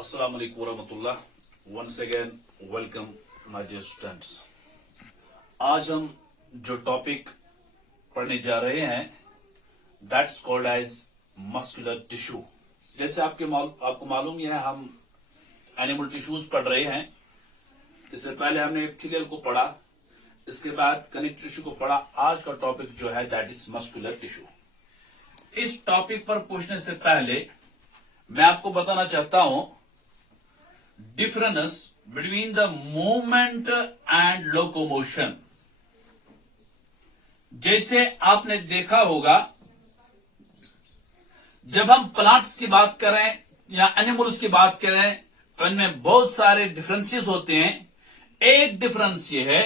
Assalamu alaikum warahmatullah. Once again, welcome my dear students. आज हम जो टॉपिक पढ़ने जा रहे हैं that's called as muscular tissue. जैसे आपको मालूम ही है, हम एनिमल टिश्यूज पढ़ रहे हैं. इससे पहले हमने एपिथेलियल को पढ़ा, इसके बाद कनेक्टिव टिश्यू को पढ़ा. आज का टॉपिक जो है दैट इज मस्कुलर टिश्यू. इस टॉपिक पर पूछने से पहले मैं आपको बताना चाहता हूं difference between the movement and locomotion. जैसे आपने देखा होगा, जब हम प्लांट्स की बात करें या एनिमल्स की बात करें तो इनमें बहुत सारे डिफरेंसेस होते हैं. एक डिफरेंस ये है,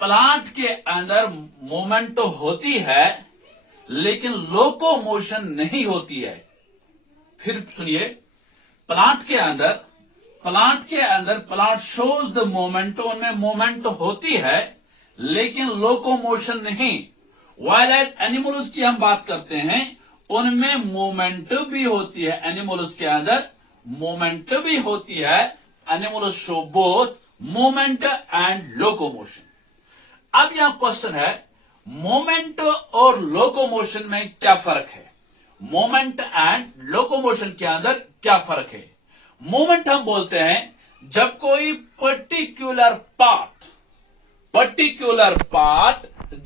प्लांट के अंदर मूवमेंट तो होती है लेकिन लोकोमोशन नहीं होती है. फिर सुनिए, प्लांट के अंदर प्लांट शोज द मोमेंट, उनमें मोमेंट होती है लेकिन लोकोमोशन नहीं. वाइल एज एनिमल्स की हम बात करते हैं, उनमें मोमेंट भी होती है. एनिमल्स के अंदर मोमेंट भी होती है. Animals show both moment and locomotion. अब यहां क्वेश्चन है, मोमेंट और लोकोमोशन में क्या फर्क है? मोमेंट एंड लोकोमोशन के अंदर क्या फर्क है? मोमेंट हम बोलते हैं जब कोई पर्टिकुलर पार्ट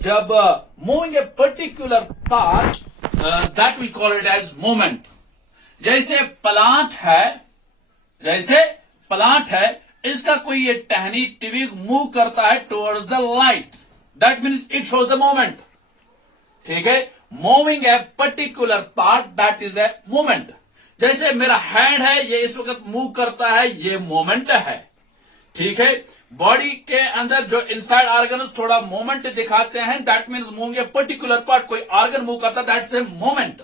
जब moving a particular part, that we call it as moment. जैसे प्लांट है, इसका कोई ये टहनी टिविक मूव करता है towards the light, that means it shows the moment. ठीक है, moving a particular part that is a moment. जैसे मेरा हैंड है, ये इस वक्त मूव करता है, ये मोमेंट है. ठीक है, बॉडी के अंदर जो इनसाइड ऑर्गन थोड़ा मोमेंट दिखाते हैं, that means moving a particular part, कोई ऑर्गन मूव करता है, that's a moment.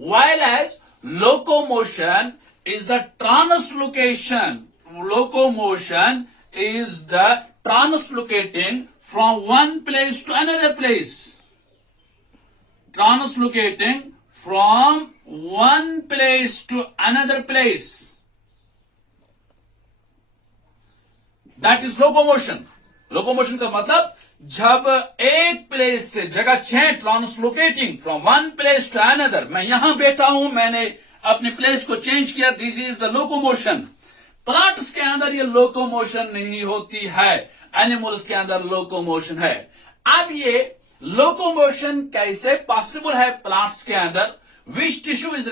While as locomotion is the translocation. Locomotion is the translocating from one place to another place. Translocating from one place to another place. That is locomotion. Locomotion का मतलब जब एक place से जगह change, translocating from one place to another. मैं यहां बैठा हूं, मैंने अपने प्लेस को चेंज किया, this is the locomotion. Plants के अंदर ये लोकोमोशन नहीं होती है, एनिमल्स के अंदर लोकोमोशन है. अब ये लोकोमोशन कैसे पॉसिबल है प्लांट्स के अंदर? विच टिश्यू इज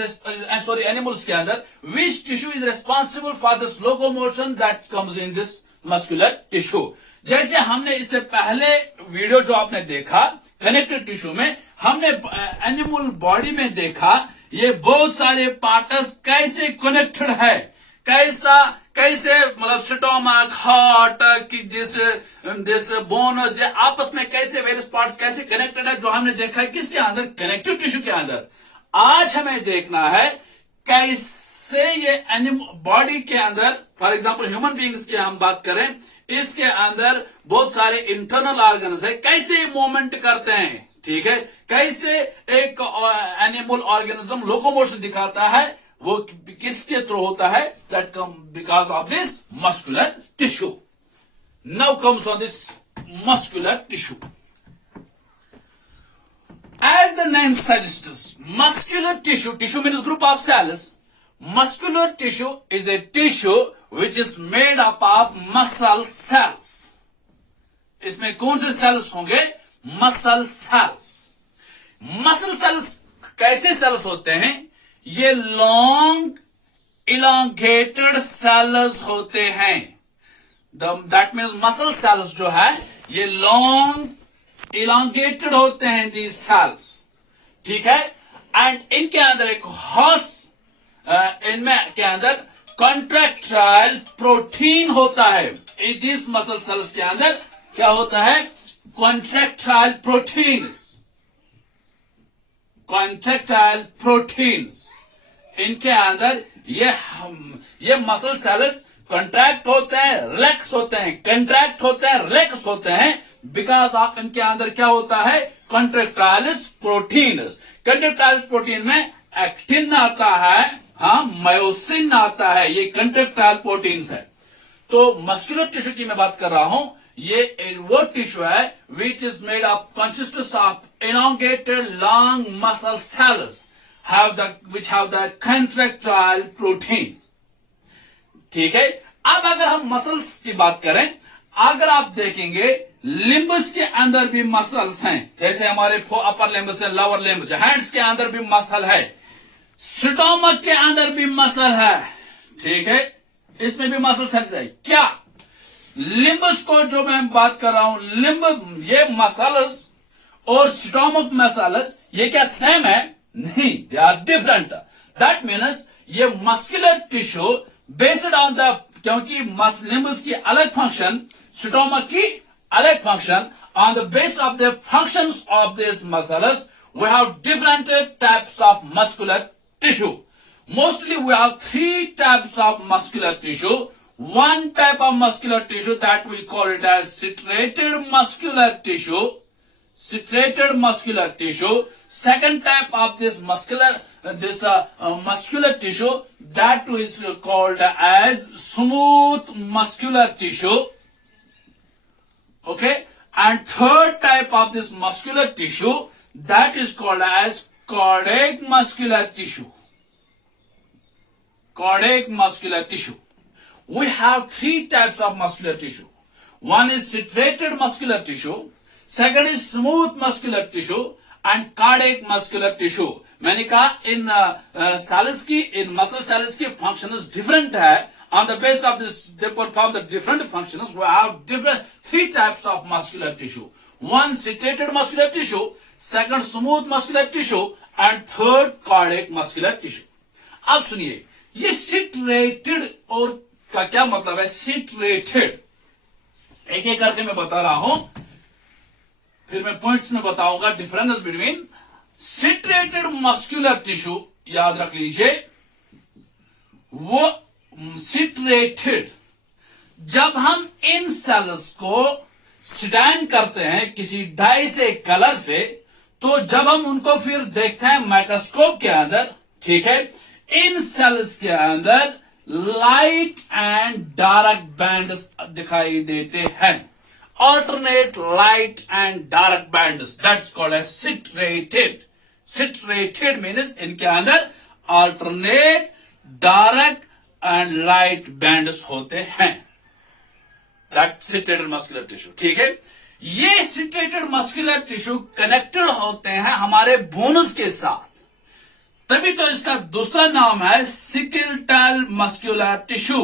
एनिमल्स के अंदर which tissue is responsible for this locomotion that comes in this muscular tissue. जैसे हमने इससे पहले वीडियो जो आपने देखा कनेक्टिव टिश्यू में, हमने एनिमल बॉडी में देखा ये बहुत सारे पार्ट्स कैसे कनेक्टेड है, कैसे मतलब स्टोमक, हार्ट, दिस बोनस, ये आपस में कैसे वेरियस पार्ट्स कैसे कनेक्टेड है, जो हमने देखा है किसके अंदर? कनेक्टिव टिश्यू के अंदर. आज हमें देखना है कैसे ये बॉडी के अंदर, फॉर एग्जांपल ह्यूमन बीइंग्स की हम बात करें, इसके अंदर बहुत सारे इंटरनल ऑर्गन्स है, कैसे मूवमेंट करते हैं. ठीक है, कैसे एक एनिमल ऑर्गेनिज्म लोकोमोशन दिखाता है, वो किसके थ्रू होता है? That come because of this muscular tissue. Now comes on this muscular tissue. As the name suggests, muscular tissue means group of cells. Muscular tissue is a tissue which is made up of muscle cells. इसमें कौन से sales होंगे? Muscle cells. Muscle cells कैसे sales होते हैं? ये long elongated sales होते हैं. दैट मीन्स मसल सेल्स जो है ये लॉन्ग इलांगेटेड होते हैं, दीज सेल्स. ठीक है, एंड इनके अंदर एक इनमें के अंदर कॉन्ट्रैक्टाइल प्रोटीन होता है. दिस मसल सेल्स के अंदर क्या होता है? Contractile proteins. इनके अंदर ये मसल सेल्स कॉन्ट्रैक्ट होते हैं, रिलैक्स होते हैं, कंट्रैक्ट होते हैं, रिलैक्स होते हैं, बिकॉज ऑफ इनके अंदर क्या होता है? कॉन्ट्रैक्टाइल्स प्रोटीन. कंट्रैक्टाइल्स प्रोटीन में एक्टिन आता है, हाँ, मायोसिन आता है, ये कंट्रेक्टाइल प्रोटीन्स है। तो मस्कुलर टिश्यू की मैं बात कर रहा हूं, ये वो टिश्यू है which is made of consistence of elongated long muscle cells which have the contractile proteins। ठीक है, अब अगर हम मसल्स की बात करें, अगर आप देखेंगे लिम्ब्स के अंदर भी मसल्स हैं, जैसे हमारे अपर लिम्ब्स है, लोअर लिम्ब्स, हैंड्स के अंदर भी मसल है, स्टोमक के अंदर भी मसल है, ठीक है, इसमें भी मसल सेल्स है। क्या लिम्ब्स को जो मैं बात कर रहा हूं, लिम्ब, ये मसल्स और स्टोमक मसल्स ये क्या सेम है? नहीं, they are different. That means ये muscular tissue based on the, क्योंकि लिम्ब्स की अलग फंक्शन, स्टोमक की अलग function, on the base of the functions of this muscles we have different types of muscular tissue. Mostly we have three types of muscular tissue. One type of muscular tissue that we call it as striated muscular tissue. Striated muscular tissue. Second type of this muscular tissue that is called as smooth muscular tissue. Okay. And third type of this muscular tissue that is called as cardiac muscular tissue. Cardiac muscular tissue. We have three types of muscular tissue. One is striated muscular tissue, second is smooth muscular tissue, and cardiac muscular tissue. मैंने कहा इन cells की, इन muscle cells की functions different है. On the basis of this, they perform the different functions. We have different three types of muscular tissue. One striated muscular tissue, second smooth muscular tissue, and third cardiac muscular tissue. अब सुनिए, ये striated और का क्या मतलब है? striated एक एक करके मैं बता रहा हूं, फिर मैं पॉइंट्स में बताऊंगा difference between striated muscular tissue। याद रख लीजिए, वो striated, जब हम इन सेल्स को स्टैन करते हैं किसी डाई से, कलर से, तो जब हम उनको फिर देखते हैं माइक्रोस्कोप के अंदर, ठीक है, इन सेल्स के अंदर लाइट एंड डार्क बैंड्स दिखाई देते हैं। Alternate light and dark bands, that's called as striated। striated means इनके अंदर alternate dark and light bands होते हैं। दैट striated मस्कुलर टिश्यू, ठीक है। ये striated मस्कुलर टिश्यू कनेक्टेड होते हैं हमारे बोन्स के साथ, तभी तो इसका दूसरा नाम है skeletal muscular tissue.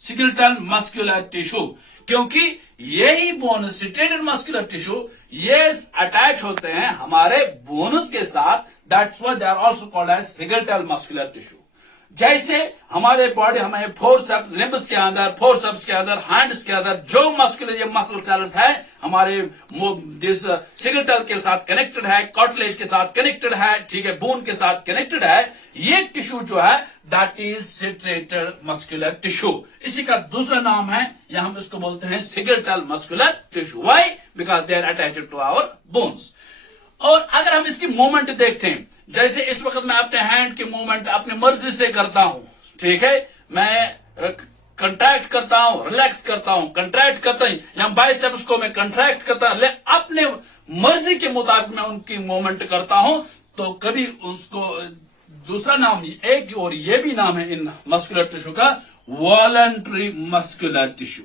Skeletal muscular tissue, क्योंकि यही बोन, striated मस्कुलर टिश्यू, ये अटैच होते हैं हमारे बोन्स के साथ। That's why they are also called as skeletal muscular tissue. जैसे हमारे बॉडी, हमारे फोर्सेप्स, लिम्ब्स के अंदर, फोर्सेप्स के अंदर, हैंड्स के अंदर जो मस्कुलर ये मसल सेल्स है हमारे दिस सिगरेटल के साथ कनेक्टेड है, कार्टिलेज के साथ कनेक्टेड है, ठीक है, बोन के साथ कनेक्टेड है, ये टिश्यू जो है that is striated muscular tissue. इसी का दूसरा नाम है, या हम इसको बोलते हैं skeletal muscular tissue. Why? Because they are attached to our bones. और अगर हम इसकी मूवमेंट देखते हैं, जैसे इस वक्त मैं अपने हैंड की मूवमेंट अपनी मर्जी से करता हूं, ठीक है, मैं कंट्रैक्ट करता हूं, रिलैक्स करता हूं, कंट्रैक्ट करता हूं, या बाइसेप्स को मैं कंट्रैक्ट करता हूं, अपने मर्जी के मुताबिक मैं उनकी मूवमेंट करता हूं, तो कभी उसको दूसरा नाम, एक और ये भी नाम है इन मस्कुलर टिश्यू का, वॉलंटरी मस्कुलर टिश्यू।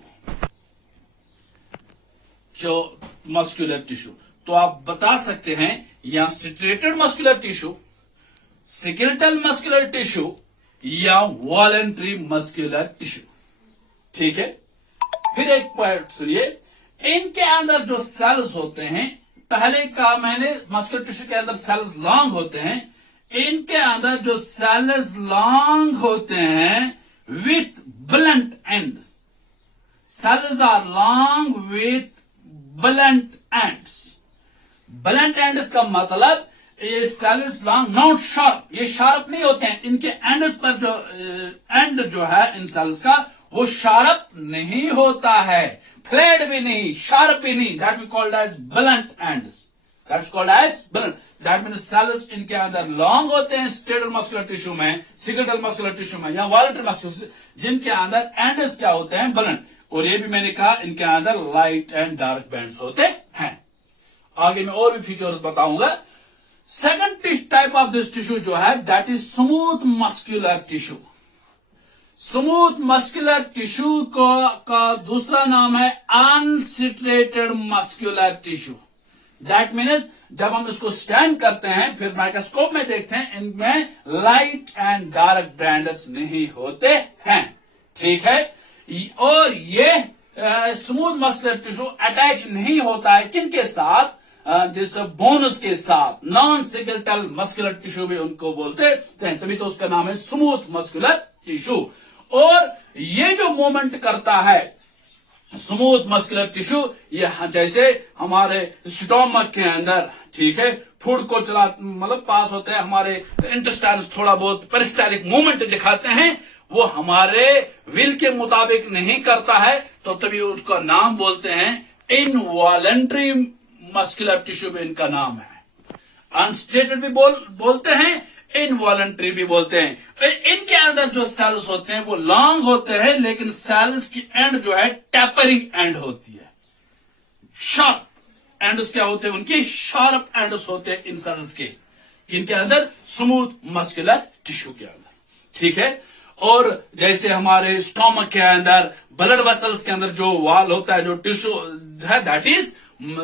जो मस्कुलर टिश्यू, तो आप बता सकते हैं या striated muscular tissue, skeletal muscular tissue, या वॉलंटरी मस्कुलर टिश्यू, ठीक है। फिर एक पॉइंट सुनिए, इनके अंदर जो सेल्स होते हैं, पहले कहा मैंने मस्कुलर टिश्यू के अंदर सेल्स लॉन्ग होते हैं, इनके अंदर जो सेल्स लॉन्ग होते हैं with blunt end, cells are long with blunt ends. Blunt ends का मतलब ये सेल्स लॉन्ग, नॉट शार्प, ये शार्प नहीं होते हैं, इनके एंड्स पर जो एंड जो है इन सेल्स का वो शार्प नहीं होता है, फ्लैट भी नहीं, शार्प भी नहीं, that we called as blunt ends. That's called as blunt. That means cells इनके अंदर लॉन्ग होते हैं स्टेटल मस्कुलर टिश्यू में, सिगेटल मस्कुलर टिश्यू में या वॉलंटरी मस्कुलर, जिनके अंदर एंड्स क्या होते हैं, बलंट। और ये भी मैंने कहा इनके अंदर लाइट एंड डार्क बैंड्स होते हैं। आगे मैं और भी फीचर्स बताऊंगा। Second type of this tissue जो है that is smooth muscular tissue. Smooth muscular tissue का दूसरा नाम है अनसिट्रेटेड मस्कुलर टिश्यू। दैट मीन्स जब हम इसको स्कैन करते हैं फिर माइक्रोस्कोप में देखते हैं, इनमें लाइट एंड डार्क बैंड्स नहीं होते हैं। ठीक है, और ये स्मूथ मस्कुलर टिश्यू अटैच नहीं होता है किनके साथ, दिस बोनस के साथ। नॉन सिगेटल मस्कुलर टिश्यू भी उनको बोलते हैं, तभी तो उसका नाम है स्मूथ मस्कुलर टिश्यू। और ये जो मूवमेंट करता है स्मूथ मस्कुलर टिश्यू, ये जैसे हमारे स्टोमक के अंदर, ठीक है, फूड को चला मतलब पास होते हैं, हमारे इंटेस्टाइन थोड़ा बहुत पेरिस्टालिक मूवमेंट दिखाते हैं, वो हमारे विल के मुताबिक नहीं करता है, तो तभी उसका नाम बोलते हैं इनवॉलंटरी मस्कुलर टिश्यू भी इनका नाम है। अनस्टेटेड भी बोलते हैं, इनवॉलंटरी भी बोलते हैं। इनके अंदर जो सेल्स होते हैं वो लॉन्ग होते हैं, लेकिन सेल्स की एंड जो है टेपरिंग एंड होती है, शार्प एंड्स क्या होते हैं उनके, शार्प एंड्स होते हैं इन सेल्स के, इनके अंदर स्मूथ मस्कुलर टिश्यू के अंदर। ठीक है, और जैसे हमारे स्टोमक के अंदर ब्लड वेसल्स के अंदर जो वॉल होता है, जो टिश्यू है, that is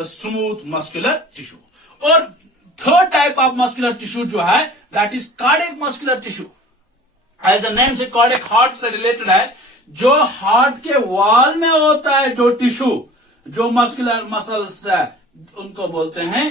smooth muscular tissue. और third type of muscular tissue जो है that is cardiac muscular tissue. As the name से कार्डियक हार्ट से रिलेटेड है, जो हार्ट के वॉल में होता है जो टिश्यू, जो मस्कुलर मसल्स है उनको बोलते हैं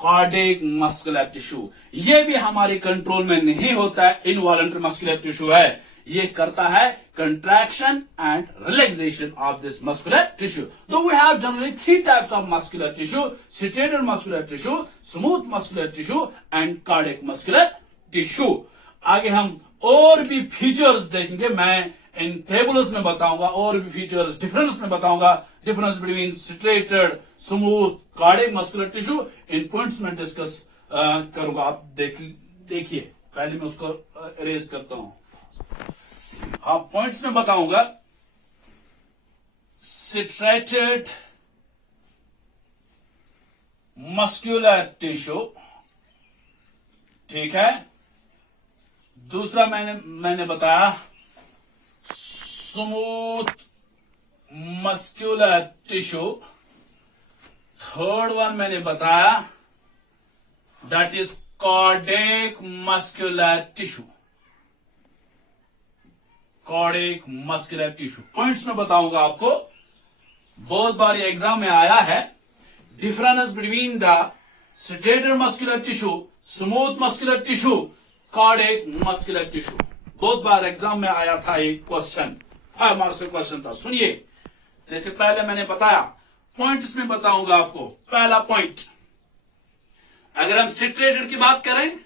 कार्डियक मस्कुलर टिश्यू। ये भी हमारे कंट्रोल में नहीं होता है, इनवॉलंटरी मस्कुलर टिश्यू है, ये करता है contraction and relaxation of this muscular tissue. Though we have generally three types of muscular tissue: striated muscular tissue, smooth muscular tissue, and cardiac muscular tissue. आगे हम और भी फीचर्स देखेंगे, मैं इन टेबल्स में बताऊंगा, और भी फीचर्स डिफरेंस में बताऊंगा, difference between striated, smooth, cardiac muscular tissue, इन पॉइंट्स में डिस्कस करूंगा। आप देखिए, पहले मैं उसको इरेज करता हूं। हाँ, पॉइंट्स में बताऊंगा। स्ट्रेटेड मस्कुलर टिश्यू, ठीक है। दूसरा मैंने बताया smooth muscular tissue. Third one मैंने बताया that is cardiac muscular tissue. Cardiac muscular tissue points में बताऊंगा आपको, बहुत बार एग्जाम में आया है। Difference between the striated muscular tissue, smooth muscular tissue, cardiac muscular tissue, बहुत बार एग्जाम में आया था एक क्वेश्चन, 5 मार्क्स का क्वेश्चन था। सुनिए, जैसे पहले मैंने बताया, पॉइंट्स में बताऊंगा आपको। पहला पॉइंट, अगर हम स्ट्रेटेड की बात करें,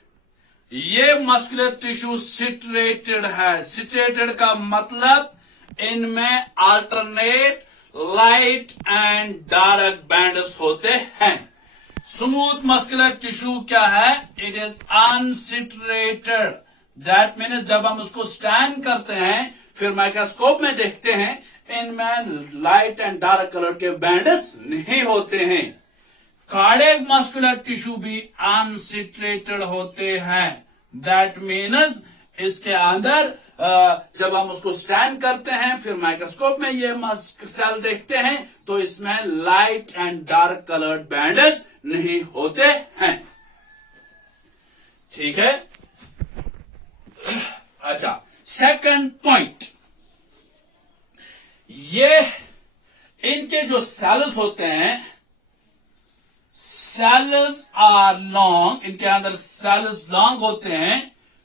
ये मस्कुलर टिश्यू सिट्रेटेड है। सिट्रेटेड का मतलब इनमें alternate light and dark bands होते हैं। स्मूथ मस्कुलर टिश्यू क्या है, इट इज अनसिट्रेटेड। दैट मीन्स जब हम उसको स्कैन करते हैं फिर माइक्रोस्कोप में देखते हैं, इनमें लाइट एंड डार्क कलर के बैंड्स नहीं होते हैं। कार्डियक मस्कुलर टिश्यू भी अनसिट्रेटेड होते हैं। दैट मीन्स इसके अंदर जब हम उसको स्कैन करते हैं फिर माइक्रोस्कोप में ये सेल देखते हैं तो इसमें light and dark coloured bands नहीं होते हैं। ठीक है, अच्छा, सेकंड पॉइंट, ये इनके जो सेल्स होते हैं, सेल्स आर लॉन्ग, इनके अंदर सेल्स लॉन्ग होते हैं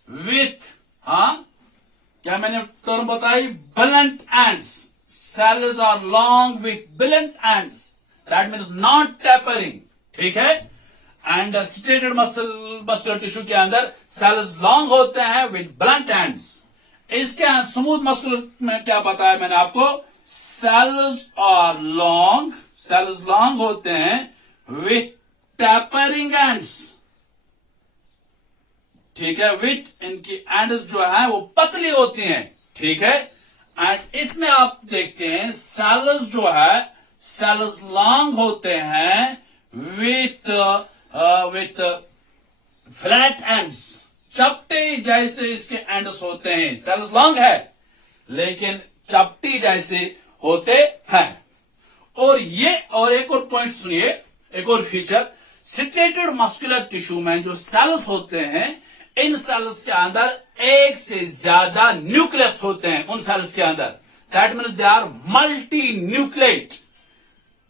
विथ, क्या मैंने टर्म बताई, blunt ends. Cells are long with blunt ends, that means not tapering. ठीक है, एंड स्ट्रेटेड मस्कुलर टिश्यू के अंदर सेल्स लॉन्ग होते हैं विथ ब्लंट एंड्स। इसके स्मूथ मस्कुलर में क्या बताया मैंने आपको, cells are long, cells long होते हैं विथ टैपरिंग एंड्स, ठीक है, विच इनकी एंड्स जो है वो पतली होती हैं, ठीक है। एंड इसमें आप देखते हैं सेल्स जो है सेल्स लॉन्ग होते हैं विथ फ्लैट एंड्स, चपटे जैसे इसके एंड्स होते हैं। सेल्स लॉन्ग है लेकिन चपटी जैसे होते हैं। और एक और पॉइंट सुनिए, एक और फीचर, स्ट्रेटेड मस्कुलर टिश्यू में जो सेल्स होते हैं, इन सेल्स के अंदर एक से ज्यादा न्यूक्लियस होते हैं उन सेल्स के अंदर। That means they are multi nucleate,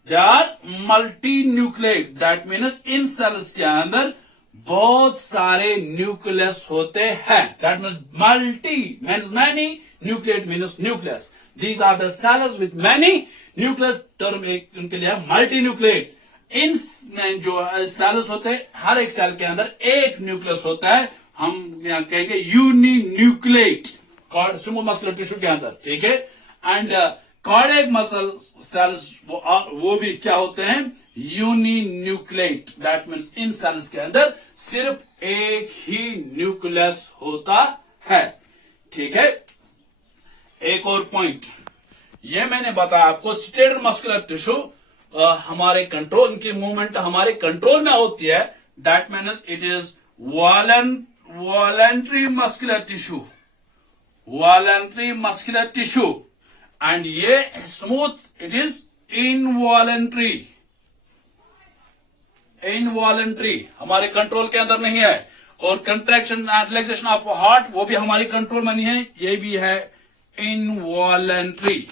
they are multi nucleate. That means इन सेल्स के अंदर बहुत सारे न्यूक्लियस होते हैं। That means multi means many, nucleate means nucleus. These are the cells with many nucleus, term एक उनके लिए मल्टी न्यूक्लिएट। इन जो सेल्स होते हैं, हर एक सेल के अंदर एक न्यूक्लियस होता है, हम यहां कहेंगे uni nucleate smooth muscular tissue के अंदर, ठीक है। एंड कार्डियक मसल सेल्स वो भी क्या होते हैं, यूनी न्यूक्लिएट। दैट मीन्स इन सेल्स के अंदर सिर्फ एक ही न्यूक्लियस होता है, ठीक है। एक और पॉइंट ये मैंने बताया आपको, स्ट्रेटेड मस्कुलर टिश्यू हमारे कंट्रोल, इनकी मूवमेंट हमारे कंट्रोल में होती है। That means it is voluntary muscular tissue, voluntary muscular tissue. And ये smooth it is involuntary, involuntary हमारे कंट्रोल के अंदर नहीं है। और contraction and relaxation of heart वो भी हमारी कंट्रोल में नहीं है, ये भी है इनवॉलंटरी,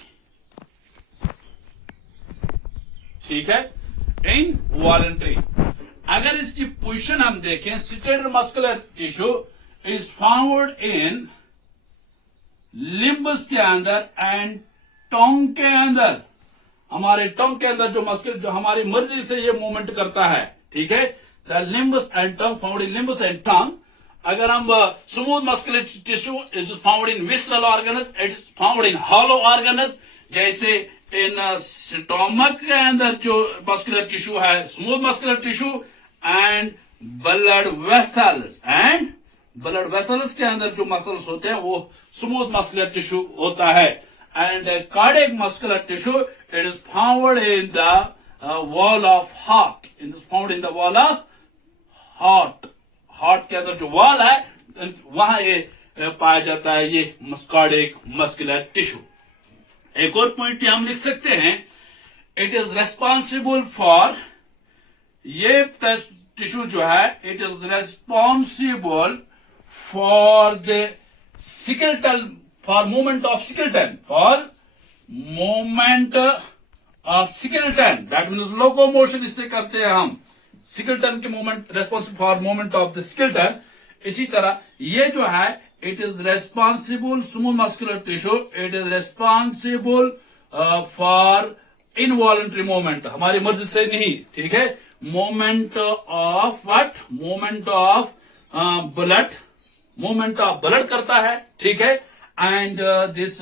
ठीक है, इनवॉलंटरी। अगर इसकी पोजीशन हम देखें, striated muscular tissue is found in limbs के अंदर एंड टोंग के अंदर। हमारे टोंग के अंदर जो मस्कुलर जो हमारी मर्जी से ये मूवमेंट करता है, ठीक है। The limbs and tongue, found in limbs and tongue. अगर हम smooth muscular tissue is found in visceral organs, it is found in hollow organs. जैसे इन स्टोमक के अंदर जो मस्कुलर टिश्यू है smooth muscular tissue, and blood vessels, and blood vessels के अंदर जो मसल्स होते हैं वो स्मूथ मस्कुलर टिश्यू होता है। And cardiac muscular tissue it is found in the wall of heart, it is found in the wall of heart. Heart के अंदर जो वॉल है वहां ये पाया जाता है ये कार्डियक मस्कुलर टिश्यू। एक और पॉइंट हम लिख सकते हैं, इट इज रेस्पॉन्सिबल फॉर, ये टिश्यू जो है it is responsible for the skeleton, for movement of skeleton, for movement of skeleton. That means locomotion इससे करते हैं हम, सिकलटन के movement, responsible for movement of the skeleton. इसी तरह ये जो है it is responsible, smooth muscular tissue, it is responsible for involuntary movement, हमारी मर्जी से नहीं, ठीक है। movement of what, movement of blood, movement of blood करता है, ठीक है। and this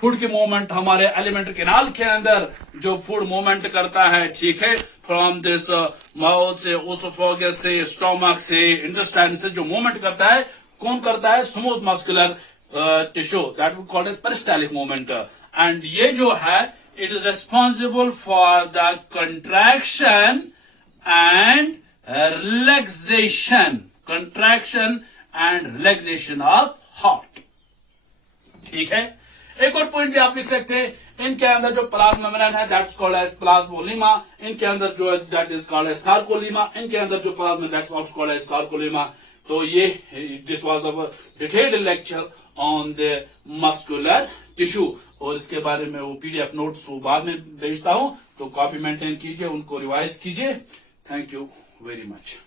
फूड की मूवमेंट हमारे एलिमेंट्री कैनाल के अंदर जो फूड मूवमेंट करता है, ठीक है, फ्रॉम दिस माउथ से, ओसोफेगस से, स्टोमक से, इंटेस्टाइन से जो मूवमेंट करता है, कौन करता है, smooth muscular tissue, that we called as peristaltic movement. And ये जो है it is responsible for the contraction and relaxation, contraction and relaxation of heart, ठीक है। एक और पॉइंट भी आप लिख सकते हैं, इनके अंदर जो प्लाज्मा मेम्ब्रेन है दैट्स कॉल्ड एज प्लाज्मोलीमा, इनके अंदर जो है that is called as sarcolemma, इनके अंदर जो plasma that's also called as sarcolemma. तो ये this was a detailed lecture on the muscular tissue, और इसके बारे में वो पीडीएफ नोट्स वो बाद में भेजता हूं, तो कॉपी मेंटेन कीजिए, उनको रिवाइज कीजिए। Thank you very much.